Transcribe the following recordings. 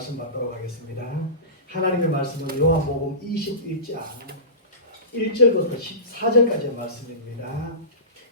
말씀 받도록 하겠습니다. 하나님의 말씀은 요한복음 21장 1절부터 14절까지의 말씀입니다.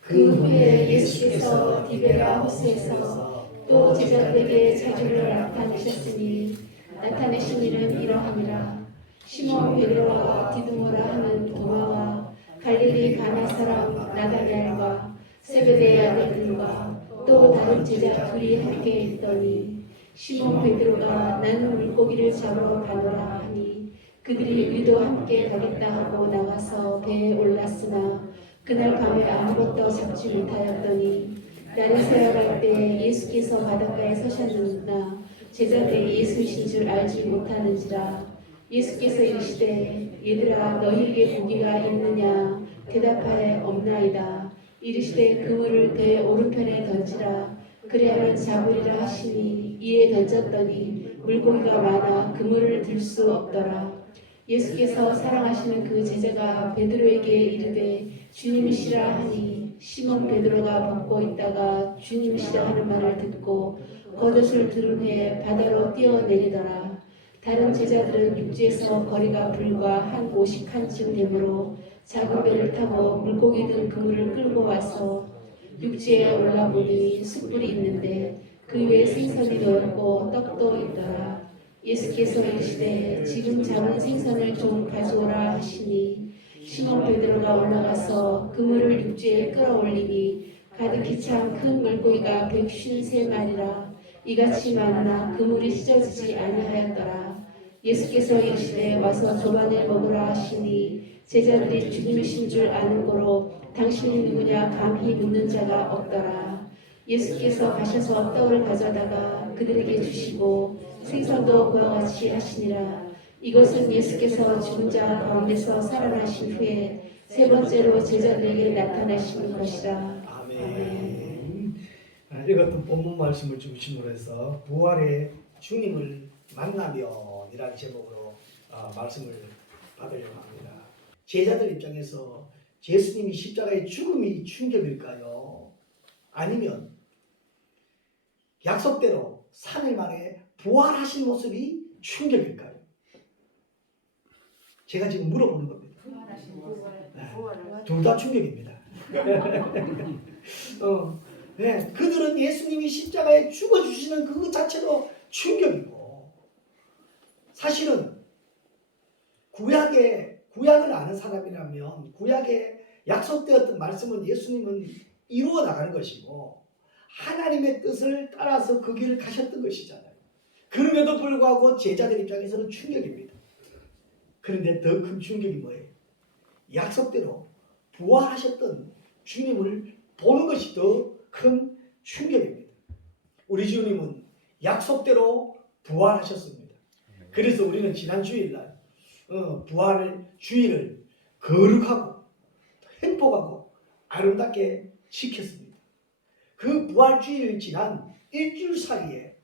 그 후에 예수께서 디베라 호수에서 또 제자들에게 자주를 나타내셨으니 나타내신 일은 이러하니라. 시몬 베드로와 디두모라 하는 도마와 갈릴리 가나 사람 나다나엘과 세베대의 아들들과 또 다른 제자 둘이 함께 있더니 시몬 베드로가 나는 물고기를 잡으러 가노라 하니 그들이 우리도 함께 가겠다 하고 나가서 배에 올랐으나 그날 밤에 아무것도 잡지 못하였더니 날이 새어갈 때 예수께서 바닷가에 서셨느나 제자들이 예수이신 줄 알지 못하는지라. 예수께서 이르시되 얘들아 너희에게 고기가 있느냐 대답하에 없나이다. 이르시되 그물을 배 오른편에 던지라. 그리하면 잡으리라 하시니 이에 던졌더니 물고기가 많아 그물을 들 수 없더라. 예수께서 사랑하시는 그 제자가 베드로에게 이르되 주님이시라 하니 시몬 베드로가 벗고 있다가 주님이시라 하는 말을 듣고 겉옷을 두른 후에 바다로 뛰어내리더라. 다른 제자들은 육지에서 거리가 불과 한 50칸쯤 되므로 작은 배를 타고 물고기 든 그물을 끌고 와서 육지에 올라보니 숯불이 있는데 그 위에 생선이 놓였고 떡도 있더라. 예수께서 이르시되 지금 잡은 생선을 좀 가져오라 하시니 시몬 베드로가 올라가서 그물을 육지에 끌어올리니 가득히 찬 큰 물고기가 153마리라. 이같이 많으나 그물이 찢어지지 아니하였더라. 예수께서 이르시되 와서 조반을 먹으라 하시니 제자들이 주님이신 줄 아는 고로 당신이 누구냐 감히 묻는 자가 없더라. 예수께서 가셔서 떡을 가져다가 그들에게 주시고 생선도 그와 같이 하시니라. 이것은 예수께서 죽은 자 가운데서 살아나신 후에 세 번째로 제자들에게 나타나신 것이라. 아멘. 읽었던 본문 말씀을 중심으로 해서 부활의 주님을 만나면이라는 제목으로 말씀을 받으려고 합니다. 제자들 입장에서 예수님이 십자가의 죽음이 충격일까요? 아니면 약속대로 3일 만에 부활하신 모습이 충격일까요? 제가 지금 물어보는 겁니다. 둘 다 충격입니다. 네, 그들은 예수님이 십자가에 죽어주시는 그 자체로 충격이고, 사실은 구약을 아는 사람이라면 구약에 약속되었던 말씀은 예수님은 이루어 나가는 것이고 하나님의 뜻을 따라서 그 길을 가셨던 것이잖아요. 그럼에도 불구하고 제자들 입장에서는 충격입니다. 그런데 더 큰 충격이 뭐예요? 약속대로 부활하셨던 주님을 보는 것이 더 큰 충격입니다. 우리 주님은 약속대로 부활하셨습니다. 그래서 우리는 지난 주일날 부활의 주일을 거룩하고 행복하고 아름답게 지켰습니다. 그 부활주일 지난 일주일 사이에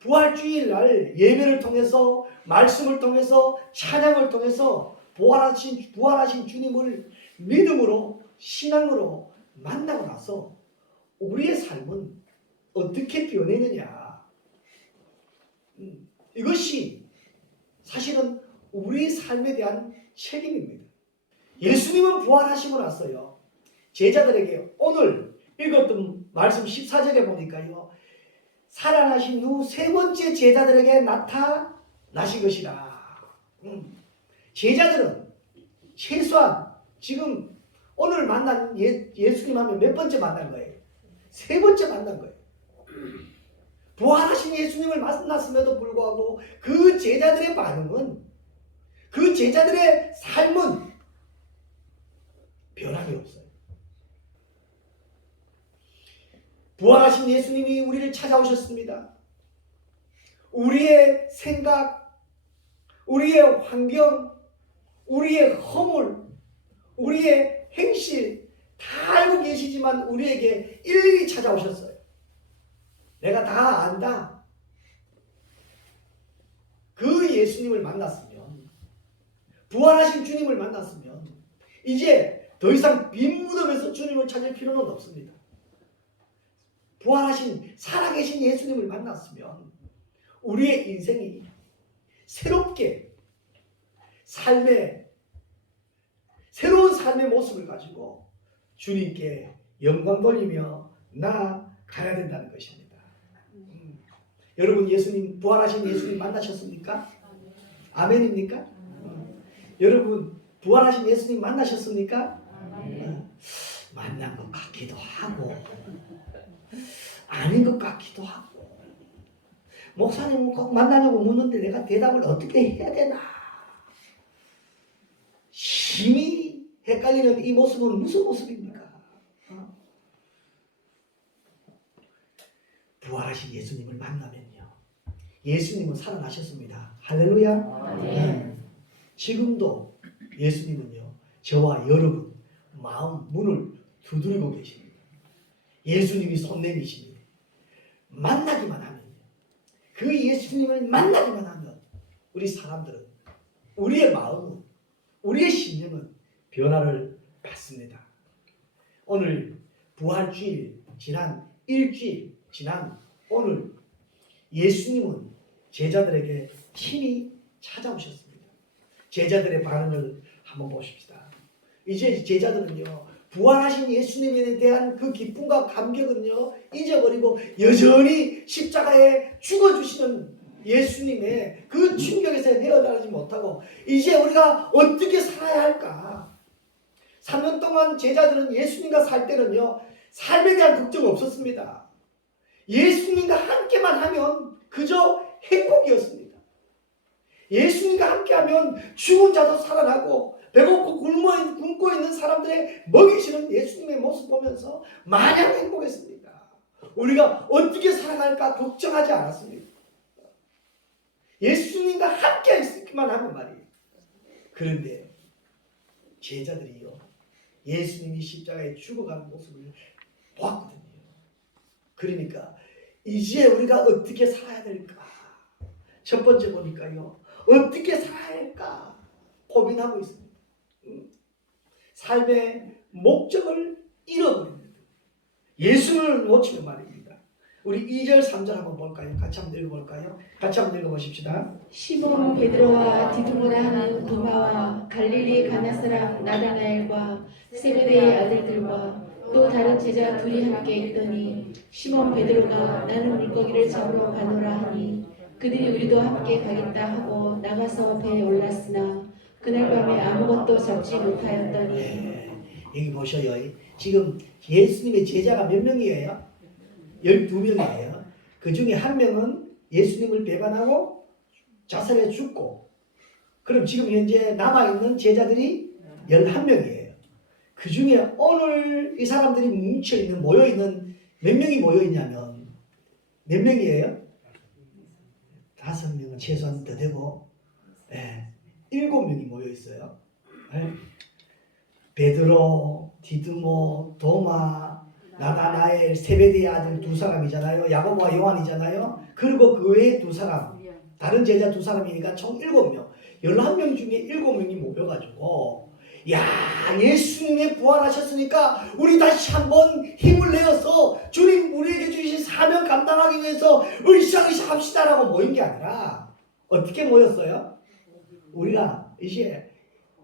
부활주일날 예배를 통해서 말씀을 통해서 찬양을 통해서 부활하신 주님을 믿음으로 신앙으로 만나고 나서 우리의 삶은 어떻게 변했느냐, 이것이 사실은 우리 삶에 대한 책임입니다. 예수님은 부활하시고 나서요, 제자들에게 오늘 읽었던 말씀 14절에 보니까요, 살아나신 후 세 번째 제자들에게 나타나신 것이라. 제자들은 최소한 지금 오늘 만난 예수님 하면 몇 번째 만난 거예요? 세 번째 만난 거예요. 부활하신 예수님을 만났음에도 불구하고 그 제자들의 반응은, 그 제자들의 삶은 변함이 없어요. 부활하신 예수님이 우리를 찾아오셨습니다. 우리의 생각, 우리의 환경, 우리의 허물, 우리의 행실 다 알고 계시지만 우리에게 일일이 찾아오셨어요. 내가 다 안다. 그 예수님을 만났으면, 부활하신 주님을 만났으면 이제 더 이상 빈 무덤에서 주님을 찾을 필요는 없습니다. 부활하신 살아계신 예수님을 만났으면 우리의 인생이 새롭게 새로운 삶의 모습을 가지고 주님께 영광 돌리며 나아가야 된다는 것입니다. 여러분, 부활하신 예수님 만나셨습니까? 아멘입니까? 여러분, 부활하신 예수님 만나셨습니까? 만난 것 같기도 하고 아닌 것 같기도 하고, 목사님 꼭 만나려고 묻는데 내가 대답을 어떻게 해야 되나 심히 헷갈리는 이 모습은 무슨 모습입니까? 부활하신 예수님을 만나면요, 예수님은 살아나셨습니다. 할렐루야. 네. 지금도 예수님은요, 저와 여러분 마음 문을 두드리고 계십니다. 예수님이 손 내미십니다. 만나기만 하면요, 그 예수님을 만나기만 하면 우리 사람들은 우리의 마음은, 우리의 심령은 변화를 받습니다. 오늘 부활주일 지난 일주일 지난 오늘 예수님은 제자들에게 친히 찾아오셨습니다. 제자들의 반응을 한번 보십시다. 이제 제자들은요, 부활하신 예수님에 대한 그 기쁨과 감격은요 잊어버리고 여전히 십자가에 죽어주시는 예수님의 그 충격에서 헤어나오지 못하고 이제 우리가 어떻게 살아야 할까? 3년 동안 제자들은 예수님과 살 때는요 삶에 대한 걱정 없었습니다. 예수님과 함께만 하면 그저 행복이었습니다. 예수님과 함께하면 죽은 자도 살아나고 배고프고 굶고 있는 사람들의 먹이시는 예수님의 모습 보면서 마냥 행복했습니다. 우리가 어떻게 살아갈까 걱정하지 않았습니다. 예수님과 함께 있기만 하면 말이에요. 그런데 제자들이요 예수님이 십자가에 죽어가는 모습을 보았거든요. 그러니까 이제 우리가 어떻게 살아야 될까? 첫 번째 보니까요 어떻게 살아야 할까 고민하고 있습니다. 삶의 목적을 잃어버립니다. 예수를 놓치면 말입니다. 우리 2절 3절 한번 볼까요? 같이 한번 읽어볼까요? 같이 한번 읽어보십시다. 시몬 베드로와 디두모라 하는 도마와 갈릴리 가나 사람 나다나엘과 세베대의 아들들과 또 다른 제자 둘이 함께 있더니 시몬 베드로가 나는 물고기를 잡으러 가노라 하니 그들이 우리도 함께 가겠다 하고 나가서 배에 올랐으나 그날 밤에 아무것도 잡지 못하였더니. 여기 보셔요. 지금 예수님의 제자가 몇 명이에요? 12명이에요. 그 중에 한 명은 예수님을 배반하고 자살해 죽고, 그럼 지금 현재 남아있는 제자들이 11명이에요. 그 중에 오늘 이 사람들이 뭉쳐있는, 모여있는 몇 명이 모여있냐면 몇 명이에요? 5명은 최소한 더 되고 7명이 모여있어요. 베드로, 디두모, 도마, 나다나엘, 세베대의 아들 2사람이잖아요. 야고보와 요한이잖아요. 그리고 그 외에 2사람, 다른 제자 2사람이니까 총 7명. 11명 중에 7명이 모여가지고 야, 예수님이 부활하셨으니까 우리 다시 한번 힘을 내어서 주님 우리에게 주신 사명 감당하기 위해서 으쌰으쌰 합시다라고 모인 게 아니라 어떻게 모였어요? 우리가 이제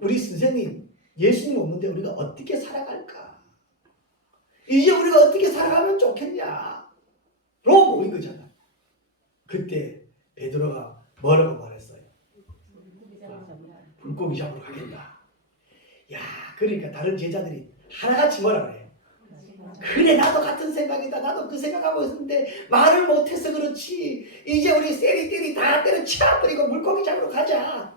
우리 선생님 예수님 없는데 우리가 어떻게 살아갈까? 이제 우리가 어떻게 살아가면 좋겠냐? 로 모인 거잖아. 그때 베드로가 뭐라고 말했어요? 물고기 잡으러 가겠다. 야, 그러니까 다른 제자들이 하나같이 뭐라 그래요? 그래, 나도 같은 생각이다. 나도 그 생각하고 있었는데 말을 못해서 그렇지. 이제 우리 세리떼리 다 때려치워버리고 물고기 잡으러 가자.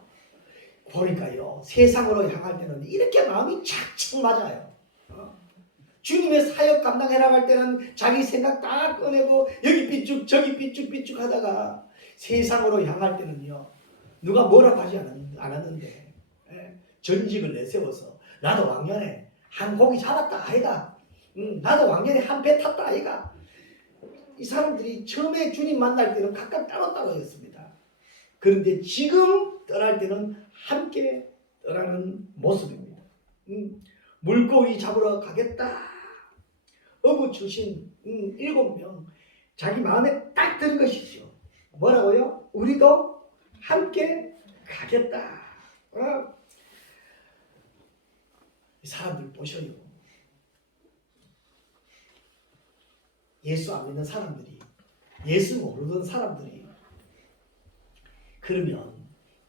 보니까요, 세상으로 향할 때는 이렇게 마음이 착착 맞아요. 주님의 사역 감당해라 할 때는 자기 생각 다 꺼내고 여기 삐쭉 저기 삐쭉 하다가 세상으로 향할 때는요, 누가 뭐라고 하지 않았는데 전직을 내세워서 나도 왕년에 한 고기 잡았다 아이가, 나도 왕년에 한 배 탔다 아이가. 이 사람들이 처음에 주님 만날 때는 각각 따로따로였습니다. 그런데 지금 떠날 때는 함께 떠나는 모습입니다. 물고기 잡으러 가겠다. 어부 출신 7명 자기 마음에 딱 든 것이죠. 뭐라고요? 우리도 함께 가겠다. 이 사람들 보셔요. 예수 안 믿는 사람들이, 예수 모르는 사람들이 그러면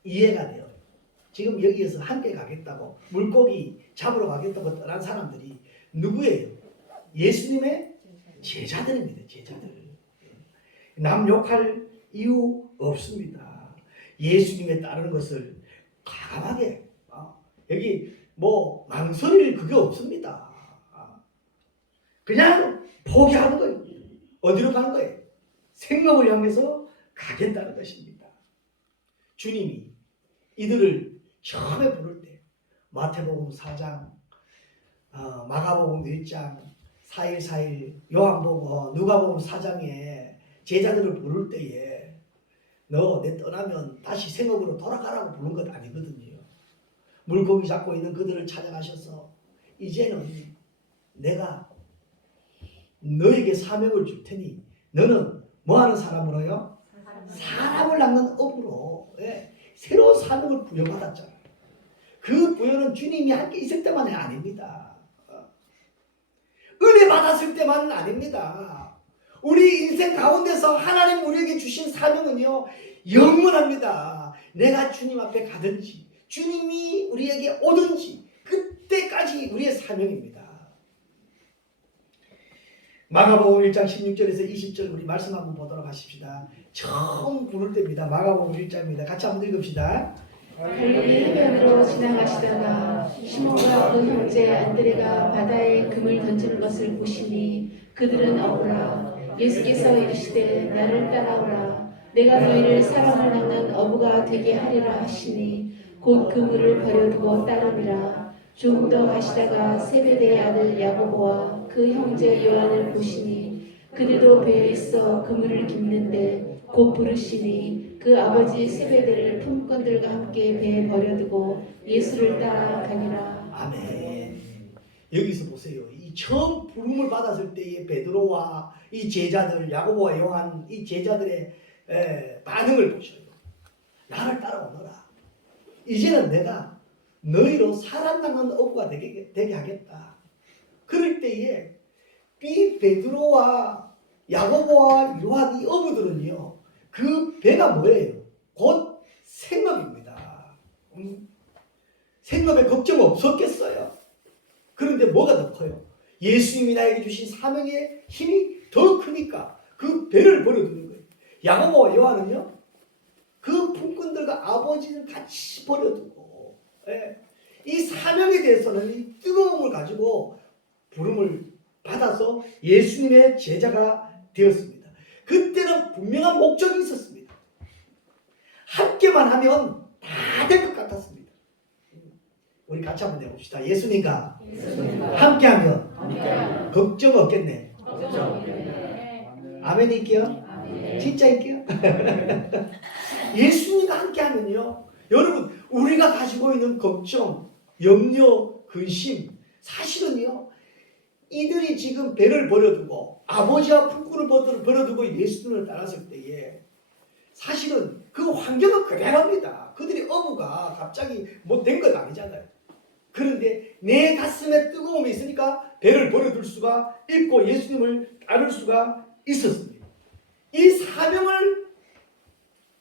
이해가 돼요. 지금 여기에서 함께 가겠다고 물고기 잡으러 가겠다고 떠난 사람들이 누구예요? 예수님의 제자들입니다. 제자들. 남 욕할 이유 없습니다. 예수님에 따르는 것을 과감하게 여기 뭐 망설일 그게 없습니다. 그냥 포기하는 거예요. 어디로 가는 거예요? 생명을 향해서 가겠다는 것입니다. 주님이 이들을 처음에 부를 때 마태복음 4장, 마가복음 1장, 4.1, 요한복음, 누가복음 4장에 제자들을 부를 때에 너 내 떠나면 다시 생업으로 돌아가라고 부른 것 아니거든요. 물고기 잡고 있는 그들을 찾아가셔서 이제는 내가 너에게 사명을 줄 테니 너는 뭐하는 사람으로요? 사람을 낚는 업으로 새로운 사명을 부여받았잖아요. 그 부여는 주님이 함께 있을 때만이 아닙니다. 은혜 받았을 때만은 아닙니다. 우리 인생 가운데서 하나님 우리에게 주신 사명은요 영원합니다. 내가 주님 앞에 가든지 주님이 우리에게 오든지 그때까지 우리의 사명입니다. 마가복음 1장 16절에서 20절 우리 말씀 한번 보도록 하십시다. 처음 부를 때입니다. 마가복음 1장입니다. 같이 한번 읽읍시다. 갈릴리 해변으로 지나가시다가 시몬과 그 형제 안드레가 바다에 금을 던지는 것을 보시니 그들은 어부라. 예수께서 이르시되 나를 따라오라. 내가 너희를 사람을 낚는 어부가 되게 하리라 하시니 곧 그물을 버려두고 따르니라. 조금 더 가시다가 세베대의 아들 야고보와 그 형제 요한을 보시니 그들도 배에 있어 그물을 깁는데 곧 부르시니 그 아버지 세베대를 품꾼들과 함께 배에 버려두고 예수를 따라가니라. 아멘. 여기서 보세요. 이 처음 부름을 받았을 때의 베드로와 이 제자들 야고보와 요한 이 제자들의 반응을 보셔요. 나를 따라오너라. 이제는 내가 너희로 사람 낚는 어부가 되게 하겠다. 그럴 때에 이 베드로와 야고보와 요한 이 어부들은요. 그 배가 뭐예요? 곧 생업입니다. 생업에 걱정 없었겠어요. 그런데 뭐가 더 커요? 예수님이 나에게 주신 사명의 힘이 더 크니까 그 배를 버려두는 거예요. 야고보와 요한은요. 그 품꾼들과 아버지는 같이 버려두고 이 사명에 대해서는 이 뜨거움을 가지고 부름을 받아서 예수님의 제자가 되었습니다. 그때는 분명한 목적이 있었습니다. 함께만 하면 다 될 것 같았습니다. 우리 같이 한번 해봅시다. 예수님과 함께하면 걱정 없겠네. 아멘 있게요? 진짜 있게요? 예수님과 함께하면요. 여러분 우리가 가지고 있는 걱정, 염려, 근심 사실은요. 이들이 지금 배를 버려두고 아버지와 품꾼을 버려두고 예수님을 따랐을 때에 사실은 그 환경은 그대로입니다. 그들이 어부가 갑자기 못 된 건 아니잖아요. 그런데 내 가슴에 뜨거움이 있으니까 배를 버려둘 수가 있고 예수님을 따를 수가 있었습니다. 이 사명을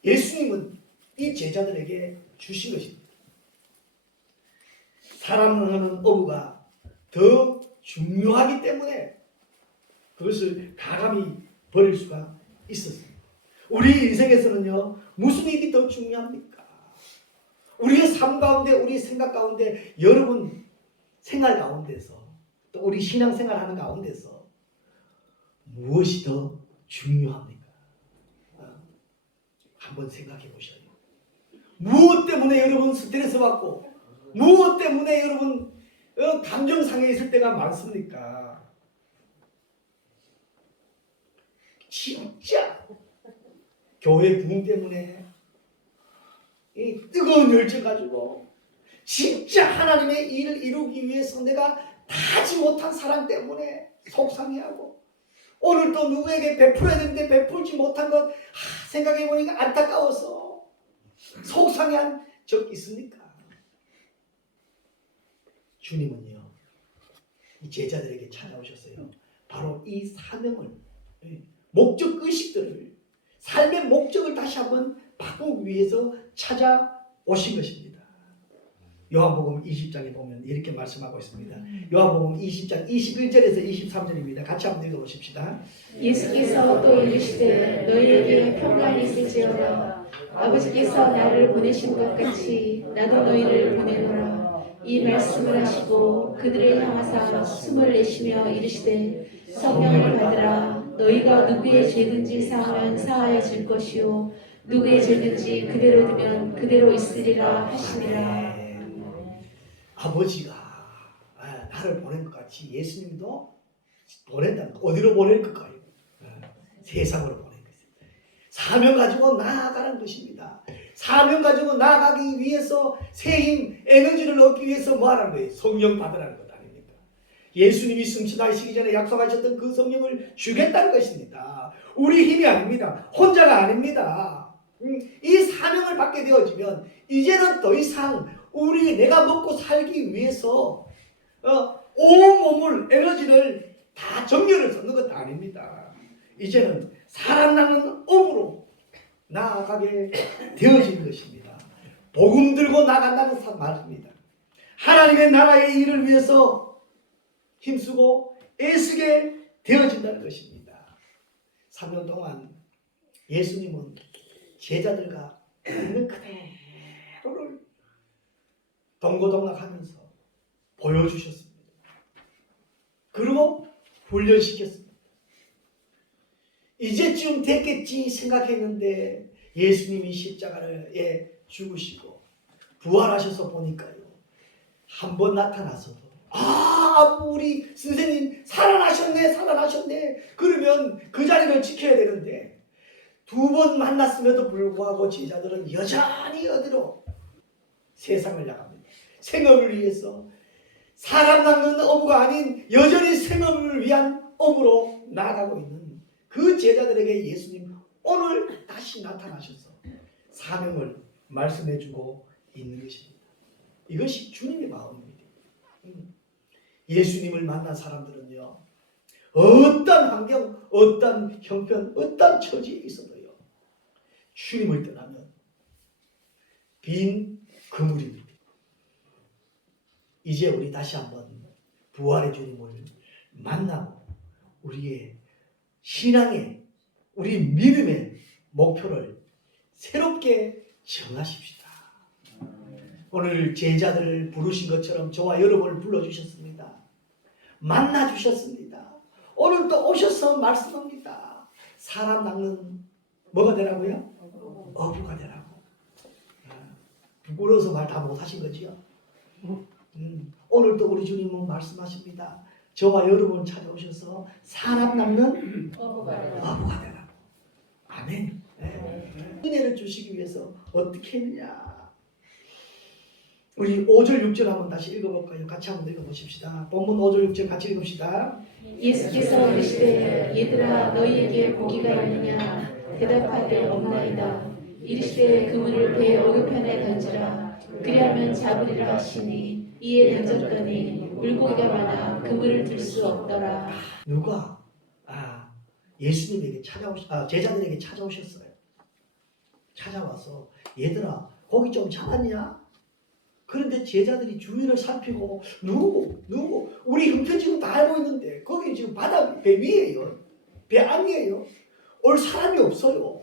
예수님은 이 제자들에게 주신 것입니다. 사람을 하는 어부가 더 중요하기 때문에 그것을 가감히 버릴 수가 있었습니다. 우리 인생에서는요, 무슨 일이 더 중요합니까? 우리의 삶 가운데, 우리 생각 가운데, 여러분 생활 가운데서, 또 우리 신앙생활 하는 가운데서 무엇이 더 중요합니까? 한번 생각해 보셔요. 무엇 때문에 여러분 스트레스 받고, 무엇 때문에 여러분 감정상해 있을 때가 많습니까? 진짜 교회 부흥 때문에 이 뜨거운 열정 가지고 진짜 하나님의 일을 이루기 위해서 내가 다하지 못한 사랑 때문에 속상해하고 오늘 또 누구에게 베풀어야 되는데 베풀지 못한 것 생각해 보니까 안타까워서 속상해한 적 있습니까? 주님은요 이 제자들에게 찾아오셨어요. 바로 이 사명을 목적 의식들을 삶의 목적을 다시 한번 바꾸기 위해서 찾아오신 것입니다. 요한복음 20장에 보면 이렇게 말씀하고 있습니다. 요한복음 20장 21절에서 23절입니다. 같이 한번 읽어보십시다. 예수께서 또 이르시되 너희에게 평강이 있을지어다. 아버지께서 나를 보내신 것 같이 나도 너희를 보내노라. 이 말씀을 하시고 그들을 향하사 숨을 내쉬며 이르시되 성령을 받으라. 너희가 누구의 죄든지 사하면 사하여질 것이요 누구의 죄든지 그대로 두면 그대로 있으리라 하시니라. 아버지가 나를 보낸 것 같이 예수님도 보낸다. 어디로 보낼 것까요? 세상으로 보낸 것입니다. 사명 가지고 나아가는 것입니다. 사명 가지고 나아가기 위해서 새 힘, 에너지를 얻기 위해서 뭐 하는 거예요? 성령 받으라는 것 아닙니까? 예수님이 승천하시기 전에 약속하셨던 그 성령을 주겠다는 것입니다. 우리 힘이 아닙니다. 혼자가 아닙니다. 이 사명을 받게 되어지면 이제는 더 이상 내가 먹고 살기 위해서 온 몸을, 에너지를 다 정열을 쏟는 것도 아닙니다. 이제는 살아나는 업으로 나아가게 되어진 것입니다. 복음 들고 나간다는 말입니다. 하나님의 나라의 일을 위해서 힘쓰고 애쓰게 되어진다는 것입니다. 3년 동안 예수님은 제자들과 있는 그대로를 동고동락하면서 보여주셨습니다. 그리고 훈련시켰습니다. 이제쯤 됐겠지 생각했는데 예수님이 십자가에 죽으시고 부활하셔서 보니까요, 한 번 나타나서도 우리 선생님 살아나셨네 그러면 그 자리를 지켜야 되는데, 두 번 만났음에도 불구하고 제자들은 여전히 어디로? 세상을 나갑니다. 생업을 위해서, 사람 낚는 어부가 아닌 여전히 생업을 위한 어부로 나아가고 있는 그 제자들에게 예수님 오늘 다시 나타나셔서 사명을 말씀해주고 있는 것입니다. 이것이 주님의 마음입니다. 예수님을 만난 사람들은요, 어떤 환경, 어떤 형편, 어떤 처지에 있어도요, 주님을 떠나면 빈 그물입니다. 이제 우리 다시 한번 부활의 주님을 만나고 우리의 신앙의, 우리 믿음의 목표를 새롭게 정하십시다. 오늘 제자들 부르신 것처럼 저와 여러분을 불러주셨습니다. 만나주셨습니다. 오늘 또 오셔서 말씀합니다. 사람 낚는 뭐가 되라고요? 어부가 되라고. 부끄러워서 말 다 못하신 거지요. 오늘 또 우리 주님은 말씀하십니다. 저와 여러분 찾아오셔서 사람 낚는 어부가 되라고. 아멘. 은혜를 주시기 위해서 어떻게 했느냐. 우리 5절 6절 한번 다시 읽어볼까요? 같이 한번 읽어보십시다. 본문 5절 6절 같이 읽읍시다. 예수께서 이르시되 얘들아 너희에게 고기가 있느냐 대답하되 없나이다. 이르시되 그물을 배 오른편에 던지라. 그리하면 잡으리라 하시니 이에 던졌더니 물고기가 많아 그물을 들 수 없더라. 누가 예수님에게 제자들에게 찾아오셨어요. 찾아와서 얘들아 고기 좀 잡았냐? 그런데 제자들이 주위를 살피고 누구 우리 형편 지금 다 알고 있는데 거기 지금 바다 배 위에요. 배 안이에요. 올 사람이 없어요.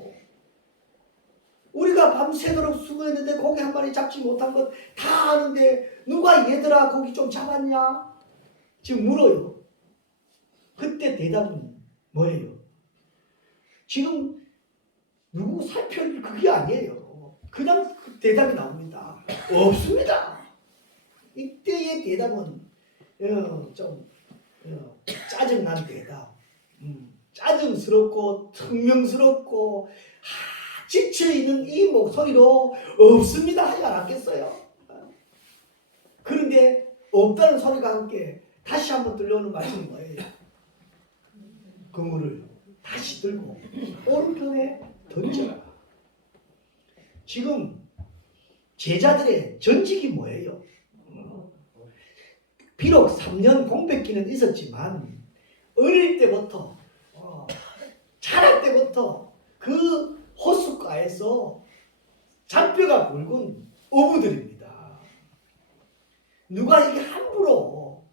우리가 밤새도록 수고했는데 고기 한 마리 잡지 못한 것 다 아는데 누가 얘들아 고기 좀 잡았냐? 지금 물어요. 그때 대답은 뭐예요? 지금 누구 살필 그게 아니에요. 그냥 그 대답이 나옵니다. 없습니다. 이때의 대답은 좀 짜증난 대답, 짜증스럽고 퉁명스럽고 지쳐있는 이 목소리로 없습니다 하지 않았겠어요. 그런데 없다는 소리가 함께 다시 한번 들려오는 말씀이 뭐예요? 그물을 다시 들고 오른편에 던져라. 지금 제자들의 전직이 뭐예요? 비록 3년 공백기는 있었지만 어릴 때부터 자랄 때부터 그 호숫가에서 잔뼈가 굵은 어부들입니다. 누가 이게 함부로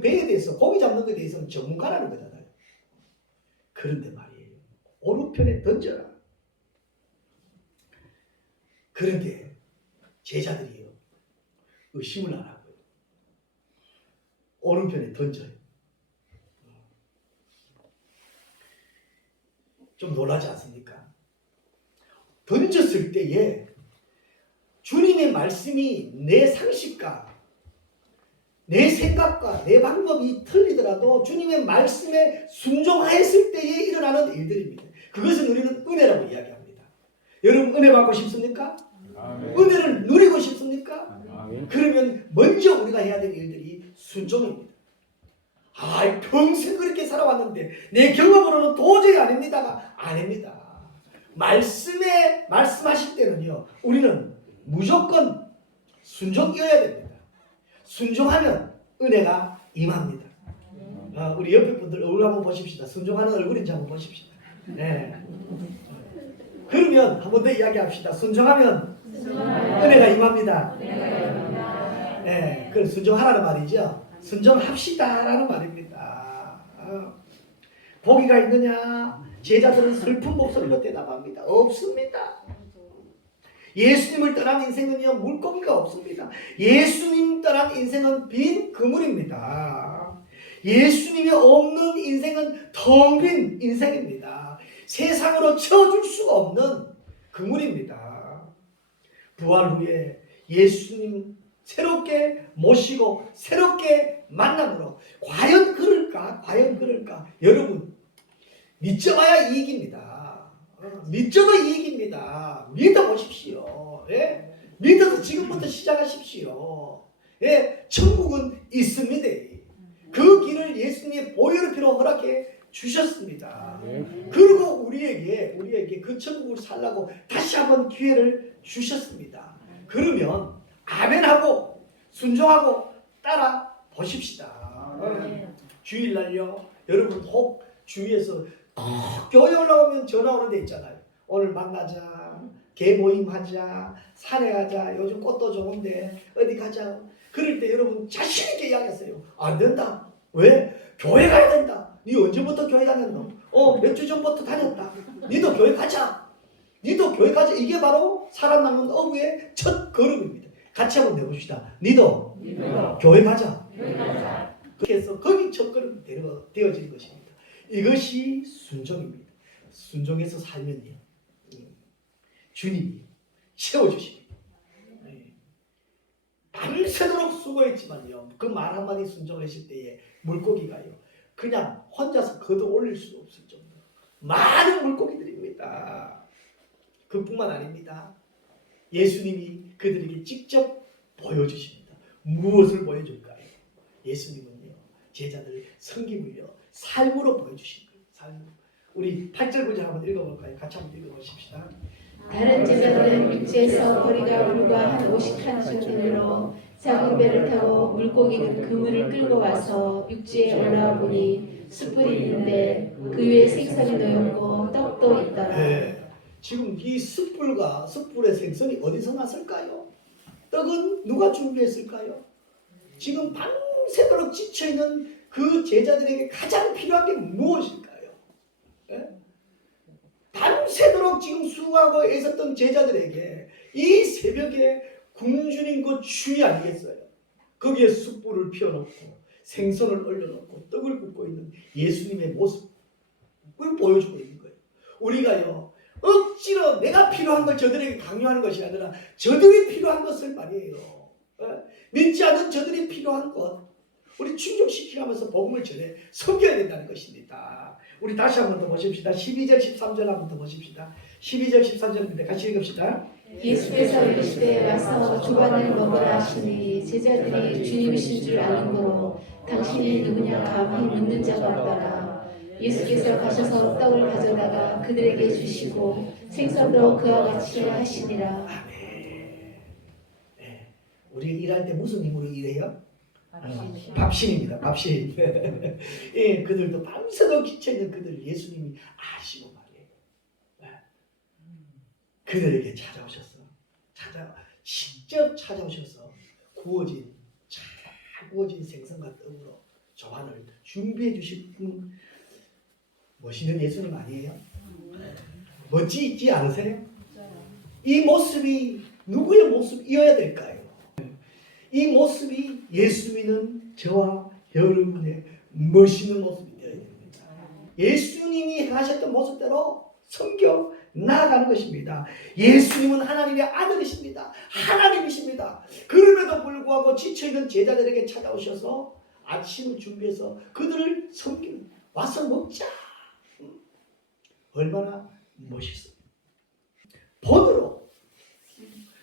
배에 대해서 고기 잡는 것에 대해서는 전문가라는 거잖아요. 그런데 말이에요. 오른편에 던져라. 그런데 제자들이요, 의심을 안 하고요, 오른편에 던져요. 좀 놀라지 않습니까? 던졌을 때에 주님의 말씀이 내 상식과 내 생각과 내 방법이 틀리더라도 주님의 말씀에 순종하였을 때에 일어나는 일들입니다. 그것을 우리는 은혜라고 이야기합니다. 여러분 은혜 받고 싶습니까? 아멘. 은혜를 누리고 싶습니까? 아멘. 그러면 먼저 우리가 해야 될 일들이 순종입니다. 평생 그렇게 살아왔는데 내 경험으로는 도저히 아닙니다가 아닙니다. 말씀하실 때는요, 우리는 무조건 순종이어야 됩니다. 순종하면 은혜가 임합니다. 우리 옆에 분들 얼굴 한번 보십시다. 순종하는 얼굴인지 한번 보십시다. 네. 그러면 한 번 더 이야기합시다. 순종하면 은혜가 임합니다. 네, 그럼 순종하라는 말이죠. 순종합시다라는 말입니다. 복이가 있느냐? 제자들은 슬픈 목소리로 대답합니다. 없습니다. 예수님을 떠난 인생은요, 물고기가 없습니다. 예수님 떠난 인생은 빈 그물입니다. 예수님이 없는 인생은 텅 빈 인생입니다. 세상으로 채워줄 수가 없는 그물입니다. 부활 후에 예수님 새롭게 모시고 새롭게 만남으로 과연 그럴까? 여러분 믿져봐야 이익입니다. 믿져도 이익입니다. 믿어보십시오. 예? 믿어서 지금부터 시작하십시오. 예? 천국은 있습니다. 그 길을 예수님의 보혈의 피로 허락해 주셨습니다. 그리고 우리에게 그 천국을 살라고 다시 한번 기회를 주셨습니다. 그러면 아멘하고 순종하고 따라 보십시다. 주일날요, 여러분 혹 주위에서 교회 올라오면 전화 오는 데 있잖아요. 오늘 만나자, 개모임 하자, 산에 가자, 요즘 꽃도 좋은데 어디 가자. 그럴 때 여러분 자신 있게 이야기하세요. 안 된다. 왜? 교회 가야 된다. 니 언제부터 교회 다녔노? 몇 주 전부터 다녔다. 니도 교회 가자. 니도 교회 가자. 이게 바로 살아남는 어부의 첫 걸음입니다. 같이 한번 내봅시다. 니도 교회 가자. 그렇게 해서 거기 첫 걸음이 되어지는 것입니다. 이것이 순종입니다. 순종해서 살면요, 주님이 채워주십니다. 밤새도록 수고했지만요, 그 말 한마디 순종하실 때에 물고기가요, 그냥 혼자서 걷어 올릴 수 없을 정도로 많은 물고기들입니다. 그뿐만 아닙니다. 예수님이 그들에게 직접 보여주십니다. 무엇을 보여줄까요? 예수님은요, 제자들 섬김을요, 삶으로 보여주신 거예요. 삶으로. 우리 8절 9절 한번 읽어볼까요? 같이 한번 읽어보십시다. 다른 제자들은 육지에서 거리가 불과 한 50칸 되므로 작은 배를 타고 물고기 그물을 끌고 와서 육지에 올라와 보니 숯불이 있는데 그 위에 생선이 놓였고 떡도 있더라. 네. 지금 이 숯불의 생선이 어디서 났을까요? 떡은 누가 준비했을까요? 지금 밤새도록 지쳐있는 그 제자들에게 가장 필요한 게 무엇일까요? 네? 밤새도록 지금 수고하고 애썼던 제자들에게 이 새벽에 굶주린 그 추위 아니겠어요? 거기에 숯불을 피워놓고 생선을 얼려놓고 떡을 굽고 있는 예수님의 모습을 보여주고 있는 거예요. 우리가요, 억지로 내가 필요한 걸 저들에게 강요하는 것이 아니라 저들이 필요한 것을 말이에요. 믿지 않는 저들이 필요한 것, 우리 충족시키면서 복음을 전해 섬겨야 된다는 것입니다. 우리 다시 한 번 더 보십시다. 12절 13절 한 번 더 보십시다. 12절 13절입니다. 같이 읽읍시다. 예수께서 이르시되 와서 조반을 먹으라 하시니 제자들이 주님이신 줄 아는고로 당신이 누구냐 감히 묻는 자가 없더라. 예수께서 가셔서 떡을 가져다가 그들에게 주시고 생선도 그와 같이 하시니라. 아멘. 네. 우리 일할 때 무슨 힘으로 일해요? 밥신입니다. 밥신. 예, 그들도 밤새도록 지쳐있는 그들 예수님이 아시고 말이에요. 네. 그들에게 직접 찾아오셔서 잘 구워진 생선과 떡으로 조반을 준비해 주신 멋있는 예수님 아니에요? 멋지지 않으세요? 이 모습이 누구의 모습이어야 될까요? 이 모습이 예수 믿는 저와 여러분의 멋있는 모습이 되어야 됩니다. 예수님이 하셨던 모습대로 섬겨 나아가는 것입니다. 예수님은 하나님의 아들이십니다. 하나님이십니다. 그럼에도 불구하고 지쳐있는 제자들에게 찾아오셔서 아침을 준비해서 그들을 섬기는, 와서 먹자. 얼마나 멋있어요. 본으로,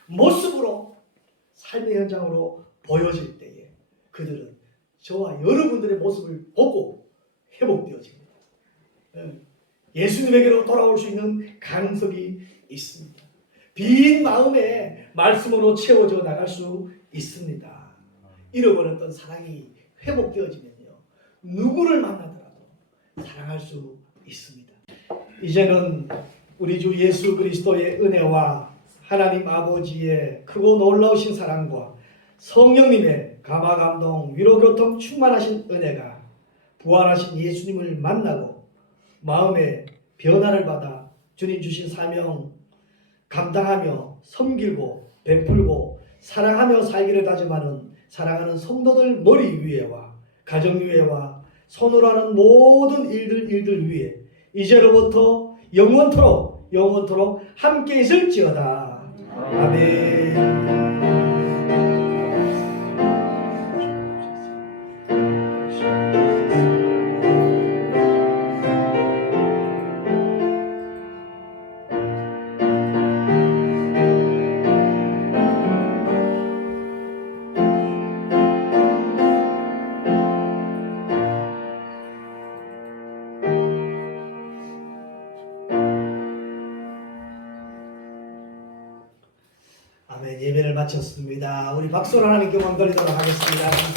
모습으로, 삶의 현장으로 보여질 때에 그들은 저와 여러분들의 모습을 보고 회복되어집니다. 예수님에게로 돌아올 수 있는 가능성이 있습니다. 빈 마음에 말씀으로 채워져 나갈 수 있습니다. 잃어버렸던 사랑이 회복되어지면요, 누구를 만나더라도 사랑할 수 있습니다. 이제는 우리 주 예수 그리스도의 은혜와 하나님 아버지의 크고 놀라우신 사랑과 성령님의 감화 감동 위로 교통 충만하신 은혜가 부활하신 예수님을 만나고 마음의 변화를 받아 주님 주신 사명 감당하며 섬기고 베풀고 사랑하며 살기를 다짐하는 사랑하는 성도들 머리 위에와 가정 위에와 손으로 하는 모든 일들 위에 이제로부터 영원토록 함께 있을지어다. 아멘. 아멘. 예배를 마쳤습니다. 우리 박수로 하나님께 영광 돌리도록 하겠습니다.